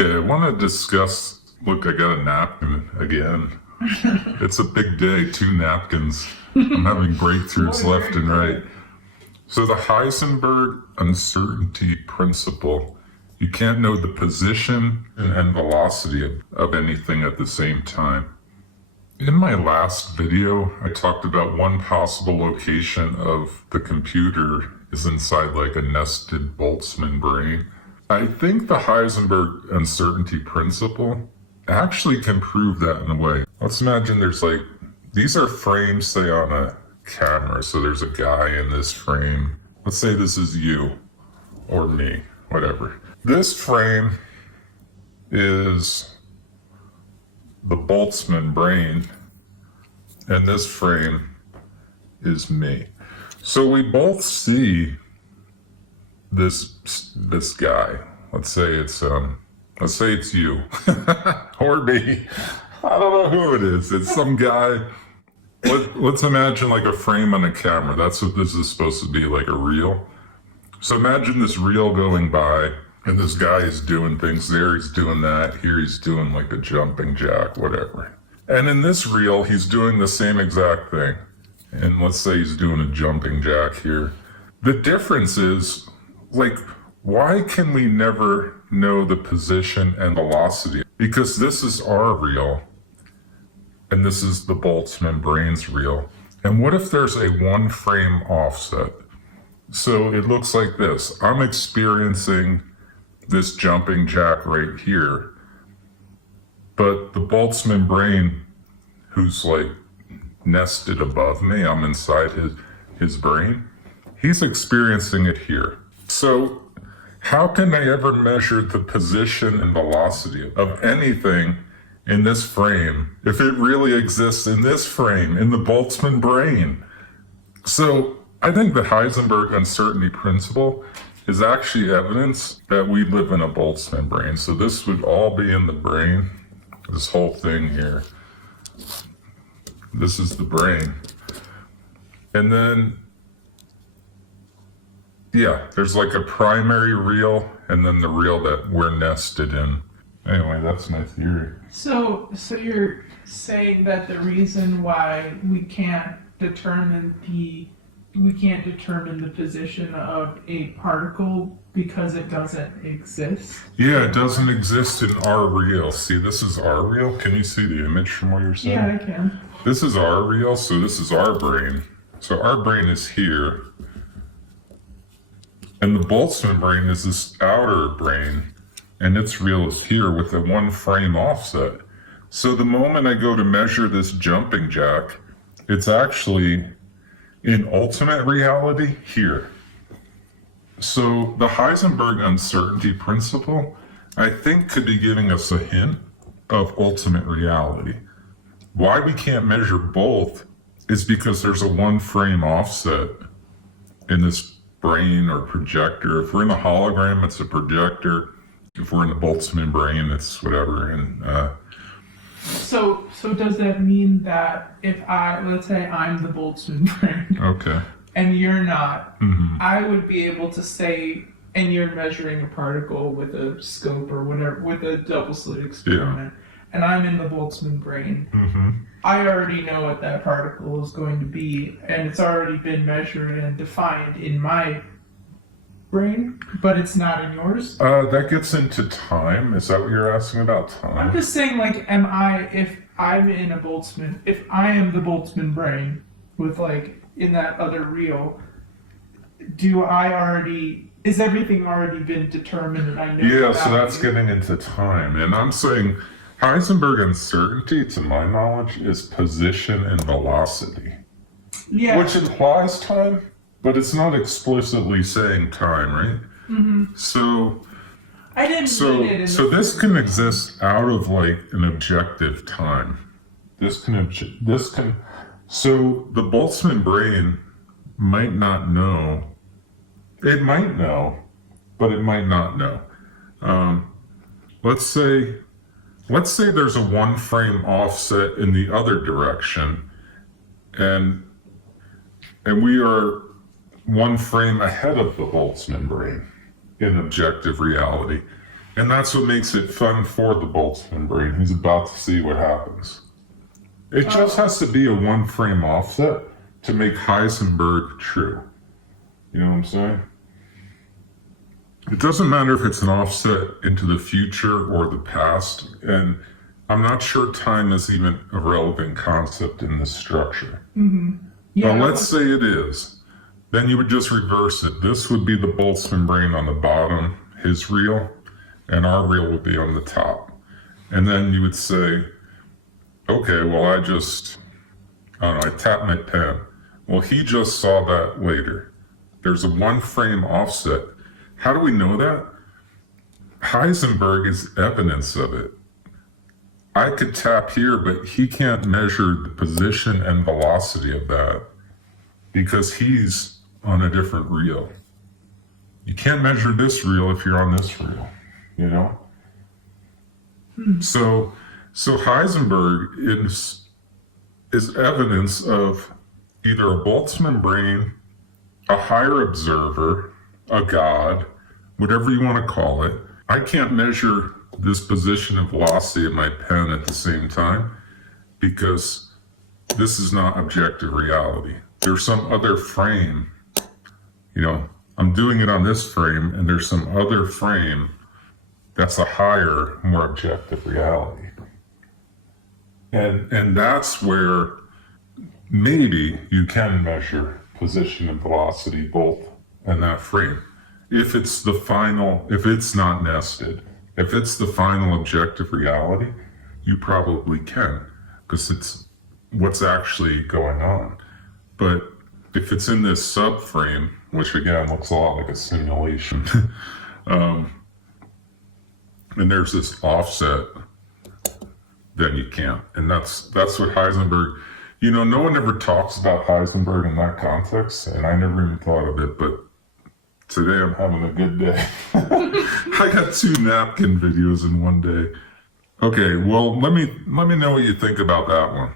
Okay, I want to discuss. Look, I got a napkin again. It's a big day, 2 napkins. I'm having breakthroughs left and right. So the Heisenberg uncertainty principle, you can't know the position and velocity of anything at the same time. In my last video, I talked about one possible location of the computer is inside like a nested Boltzmann brain. I think the Heisenberg uncertainty principle actually can prove that in a way. Let's imagine there's like, these are frames, say, on a camera. So there's a guy in this frame. Let's say this is you or me, whatever. This frame is the Boltzmann brain, and this frame is me. So we both see this guy. Let's say it's you or me. I don't know who it is. It's some guy. Let's imagine like a frame on a camera. That's what this is supposed to be, like a reel. So imagine this reel going by, and this guy is doing things there. He's doing that. Here he's doing like a jumping jack, whatever. And in this reel, he's doing the same exact thing. And let's say he's doing a jumping jack here. The difference is, like, why can we never know the position and velocity? Because this is our reel, and this is the Boltzmann brain's reel. And what if there's a 1 frame offset? So it looks like this. I'm experiencing this jumping jack right here, but the Boltzmann brain, who's like nested above me, I'm inside his brain, he's experiencing it here. So how can I ever measure the position and velocity of anything in this frame if it really exists in this frame, in the Boltzmann brain? So I think the Heisenberg uncertainty principle is actually evidence that we live in a Boltzmann brain. So this would all be in the brain, this whole thing here. This is the brain. And then, yeah, there's like a primary reel and then the reel that we're nested in. Anyway, that's my theory. So you're saying that the reason why we can't determine the position of a particle because it doesn't exist? Yeah, it doesn't exist in our reel. See, this is our reel. Can you see the image from what you're saying? Yeah, I can. This is our reel, so this is our brain. So our brain is here. And the Boltzmann brain is this outer brain, and its reel is here with a 1 frame offset. So the moment I go to measure this jumping jack, it's actually in ultimate reality here. So the Heisenberg uncertainty principle, I think, could be giving us a hint of ultimate reality. Why we can't measure both is because there's a 1 frame offset in this brain or projector. If we're in a hologram, it's a projector. If we're in the Boltzmann brain, it's whatever. And So does that mean that if let's say I'm the Boltzmann brain, okay, and you're not, mm-hmm. I would be able to say, and you're measuring a particle with a scope or whatever, with a double slit experiment, and I'm in the Boltzmann brain, Mm-hmm. I already know what that particle is going to be, and it's already been measured and defined in my brain, but it's not in yours? That gets into time. Is that what you're asking about, time? I'm just saying, like, if I am the Boltzmann brain with, like, in that other reel, is everything already been determined and I know? Yeah, so that's getting into time. And I'm saying Heisenberg uncertainty, to my knowledge, is position and velocity. Yeah. Which implies time, but it's not explicitly saying time, right? Mm-hmm. So I didn't mean it. So this can exist out of like an objective time. So the Boltzmann brain might not know. It might know, but it might not know. Let's say there's a 1 frame offset in the other direction, and we are 1 frame ahead of the Boltzmann brain in objective reality. And that's what makes it fun for the Boltzmann brain. He's about to see what happens. It just has to be a one frame offset to make Heisenberg true. You know what I'm saying? It doesn't matter if it's an offset into the future or the past, and I'm not sure time is even a relevant concept in this structure. Yeah. But let's say it is. Then you would just reverse it. This would be the Boltzmann brain on the bottom, his reel, and our reel would be on the top. And then you would say, okay, well, I don't know, I tapped my pen. Well, he just saw that later. There's a one frame offset. How do we know that? Heisenberg is evidence of it. I could tap here, but he can't measure the position and velocity of that because he's on a different reel. You can't measure this reel if you're on this reel, you know? So Heisenberg is evidence of either a Boltzmann brain, a higher observer, a god, whatever you want to call it. I can't measure this position and velocity of my pen at the same time because this is not objective reality. There's some other frame, you know, I'm doing it on this frame and there's some other frame that's a higher, more objective reality. And that's where maybe you can measure position and velocity both in that frame. If it's not nested, if it's the final objective reality, you probably can, because it's what's actually going on. But if it's in this subframe, which again looks a lot like a simulation, and there's this offset, then you can't. And that's what Heisenberg, you know, no one ever talks about Heisenberg in that context, and I never even thought of it, but today I'm having a good day. I got 2 napkin videos in one day. Okay, well, let me know what you think about that one.